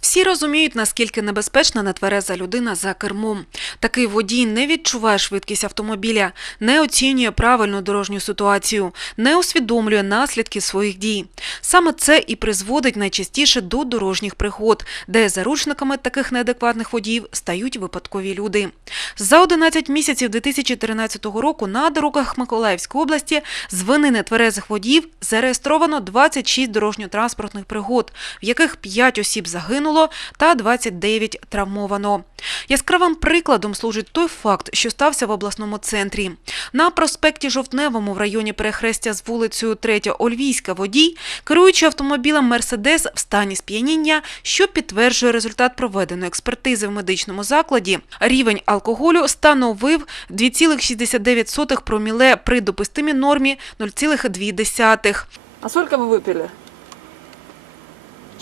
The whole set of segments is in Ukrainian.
Всі розуміють, наскільки небезпечна нетвереза людина за кермом. Такий водій не відчуває швидкість автомобіля, не оцінює правильну дорожню ситуацію, не усвідомлює наслідки своїх дій. Саме це і призводить найчастіше до дорожніх пригод, де заручниками таких неадекватних водіїв стають випадкові люди. За 11 місяців 2013 року на дорогах Миколаївської області з вини нетверезих водіїв зареєстровано 26 дорожньо-транспортних пригод, в яких 5 осіб загинуло та 29 травмовано. Яскравим прикладом служить той факт, що стався в обласному центрі. На проспекті Жовтневому в районі перехрестя з вулицею 3 Ольвійська водій, керуючи автомобілем Мерседес в стані сп'яніння, що підтверджує результат проведеної експертизи в медичному закладі, рівень алкоголю становив 2,69 проміле при допустимій нормі 0,2. А сколько вы выпили?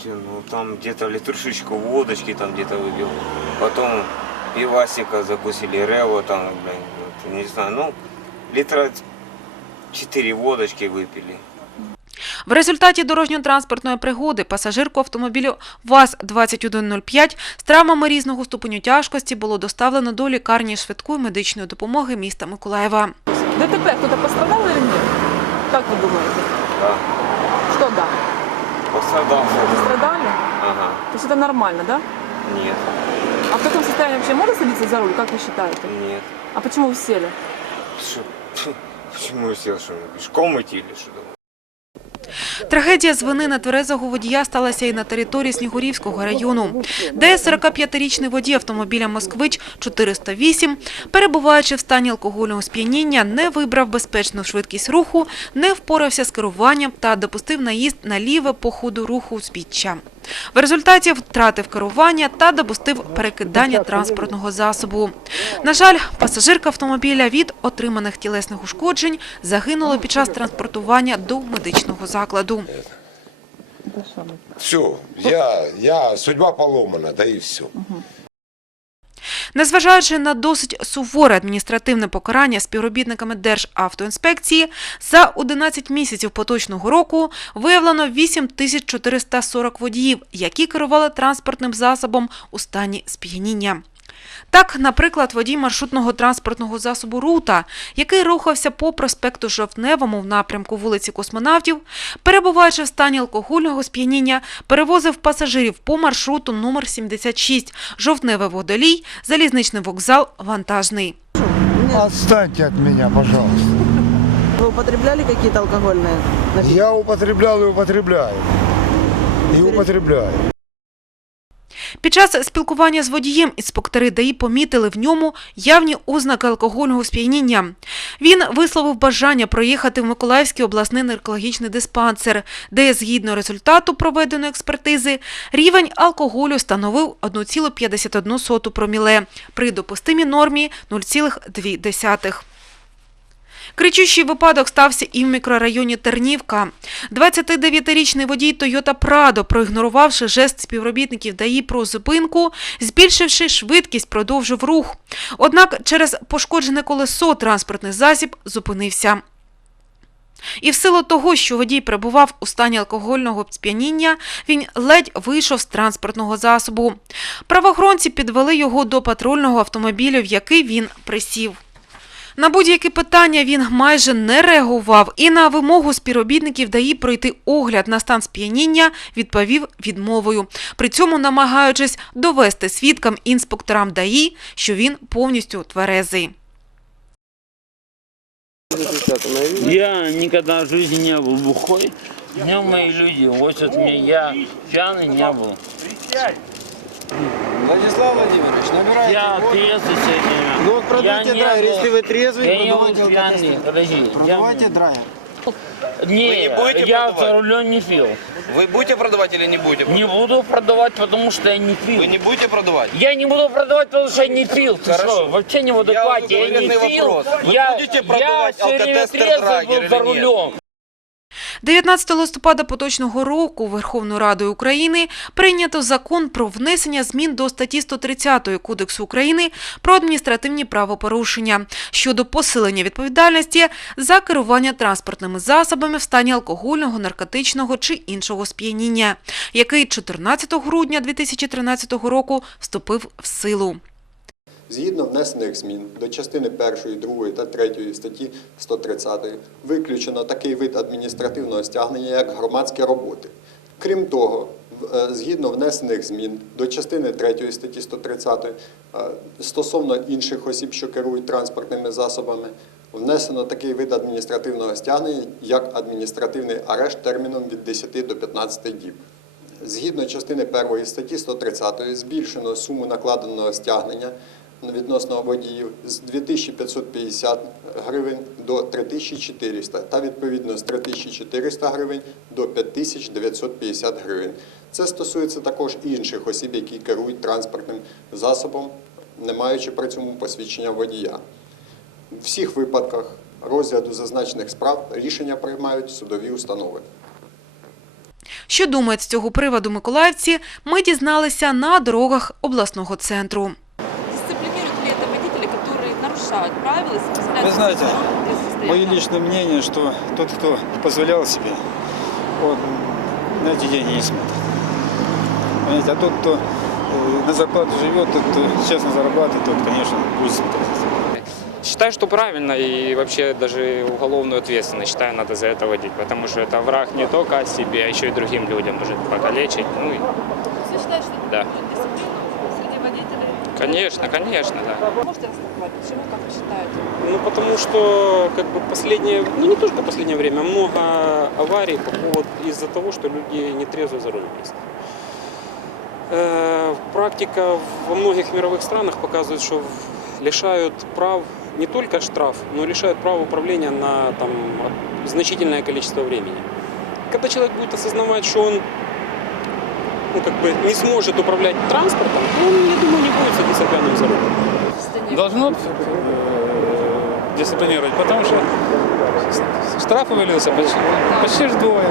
Че, Ну там где-то литрушечку водочки там где-то выпил. Потом пивасика закусили, рево там, блин, вот, не знаю, ну, литра 4 водочки выпили. В результаті дорожньо-транспортної пригоди пасажирку автомобілю ВАЗ-2105 з травмами різного ступеню тяжкості було доставлено до лікарні швидкої медичної допомоги міста Миколаєва. ДТП кто-то пострадал или нет? Как вы думаете? Да, Что да? пострадал. Пострадали? Ага, То есть это нормально, да? нет, А в таком состоянии вообще можно садиться за руль, как вы считаете? нет. А почему вы сели? Что, почему я сел, что пешком идти или что? Трагедія з вини нетверезого водія сталася і на території Снігурівського району, де 45-річний водій автомобіля «Москвич 408», перебуваючи в стані алкогольного сп'яніння, не вибрав безпечну швидкість руху, не впорався з керуванням та допустив наїзд на ліве по ходу руху узбіччя. В результаті втратив керування та допустив перекидання транспортного засобу. На жаль, пасажирка автомобіля від отриманих тілесних ушкоджень загинула під час транспортування до медичного закладу. Все, я, я, судьба поломана, да і все. Незважаючи на досить суворе адміністративне покарання співробітниками Державтоінспекції, за 11 місяців поточного року виявлено 8440 водіїв, які керували транспортним засобом у стані сп'яніння. Так, наприклад, водій маршрутного транспортного засобу «Рута», який рухався по проспекту Жовтневому в напрямку вулиці Космонавтів, перебуваючи в стані алкогольного сп'яніння, перевозив пасажирів по маршруту номер 76 Жовтневе водолій, залізничний вокзал, вантажний. Отстаньте от меня, пожалуйста. Вы употребляли какие-то алкогольные напитки? Я употреблял и употребляю. И употребляю. Під час спілкування з водієм інспектори ДАІ помітили в ньому явні ознаки алкогольного сп'яніння. Він висловив бажання проїхати в Миколаївський обласний наркологічний диспансер, де, згідно результату проведеної експертизи, рівень алкоголю становив 1,51 проміле при допустимій нормі 0,2. Кричущий випадок стався і в мікрорайоні Тернівка. 29-річний водій Toyota Prado, проігнорувавши жест співробітників ДАІ про зупинку, збільшивши швидкість, продовжив рух. Однак через пошкоджене колесо транспортний засіб зупинився. І в силу того, що водій перебував у стані алкогольного сп'яніння, він ледь вийшов з транспортного засобу. Правоохоронці підвели його до патрульного автомобіля, в який він присів. На будь-які питання він майже не реагував і на вимогу співробітників ДАІ пройти огляд на стан сп'яніння відповів відмовою, при цьому намагаючись довести свідкам інспекторам ДАІ, що він повністю тверезий. Я никогда в жизни не был бухой. Днем мои люди возят меня, я пьяный не был. Владислав Владимирович, набирайте. Я вот. трезвый сегодня. Ну вот я продуйте не драйвер. был- Если вы трезвый, я не был продувайте пьяный, алкотестер. подожди. Продувайте я... драйвер. Не, Вы не будете я продавать? за рулем не пил. Вы будете продавать или не будете? Не буду продавать, потому что я не пил. Вы не будете продавать? Я не буду продавать, потому что я не пил. Ты Хорошо. что, вообще не в адеквате, я, Я не задаю пил. вопрос. Вы я, будете я продавать все время алкотестер трезвый Драгер был за или нет? рулем. 19 листопада поточного року Верховною Радою України прийнято закон про внесення змін до статті 130 Кодексу України про адміністративні правопорушення щодо посилення відповідальності за керування транспортними засобами в стані алкогольного, наркотичного чи іншого сп'яніння, який 14 грудня 2013 року вступив в силу. Згідно внесених змін до частини 1, 2 та 3 статті 130 виключено такий вид адміністративного стягнення, як громадські роботи. Крім того, е, згідно внесених змін до частини 3 статті 130 е, стосовно інших осіб, що керують транспортними засобами, внесено такий вид адміністративного стягнення, як адміністративний арешт терміном від 10 до 15 діб. Згідно частини 1 статті 130 збільшено суму накладеного стягнення відносно водіїв з 2550 гривень до 3400 та відповідно з 3400 гривень до 5950 гривень. Це стосується також інших осіб, які керують транспортним засобом, не маючи при цьому посвідчення водія. В всіх випадках розгляду зазначених справ рішення приймають судові установи. Що думають з цього приводу миколаївці, ми дізналися на дорогах обласного центру. Нарушают правила Вы знаете? Мое личное мнение, что тот, кто позволял себе, он на эти деньги не смотрит. Понимаете, а тот, кто э, на зарплату живет, тот, кто честно зарабатывает, тот, конечно, будет смотреть. Считаю, что правильно и вообще даже уголовную ответственность, считаю, надо за это вводить, потому что это враг не только себе, а еще и другим людям может покалечить. Ну, и, Вы считаете, что это Да. будет дисциплину среди водителей? конечно, конечно, да. Можете рассказать, почему, как вы считаете? Ну, потому что как бы последнее, ну не то, что последнее время, много аварий по поводу из-за того, что люди не трезво за руль ездят. Э, Практика во многих мировых странах показывает, что лишают прав не только штраф, но лишают права управления на там, значительное количество времени. Когда человек будет осознавать, что он ну, как бы не сможет управлять транспортом, то он, я думаю, не будет садиться пьяным за руль. Должно э, дисциплинировать, потому что штраф вылился почти, почти ж двое.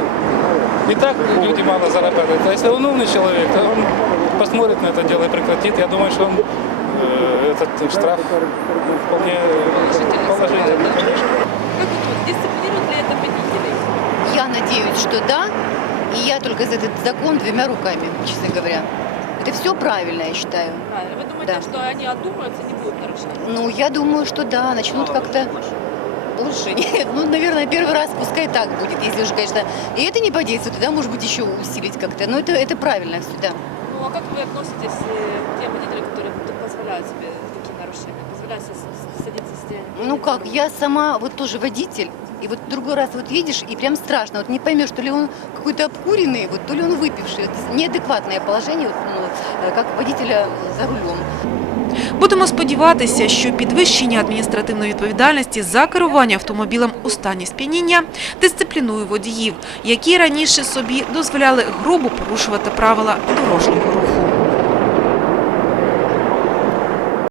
И так люди мало зарабатывают. А если он умный человек, то он посмотрит на это дело и прекратит. Я думаю, что он э, этот штраф вполне положительный. конечно. Как вы думаете, дисциплинирует ли это водителей? Я надеюсь, что да. И я только за этот закон двумя руками, честно говоря. Это все правильно, я считаю. Правильно. Вы думаете, Да. что они одумаются и не будут нарушать? Ну, я думаю, что да, начнут как-то лучше. Нет, ну, наверное, первый раз пускай так будет, если уже, конечно, и это не подействует, тогда, может быть, еще усилить как-то. Но это, это правильно все, да. Ну а как вы относитесь э, к тем водителям, которые т- позволяют себе такие нарушения, позволяют себе с- садиться в состояние? Ну как, я сама вот тоже водитель, и вот другой раз вот едешь, и прям страшно, вот не поймешь, то ли он какой-то обкуренный, вот, то ли он выпивший. Вот неадекватное положение вот, ну, э, как водителя за рулем. Будемо сподіватися, що підвищення адміністративної відповідальності за керування автомобілем у стані сп'яніння дисциплінує водіїв, які раніше собі дозволяли грубо порушувати правила дорожнього руху.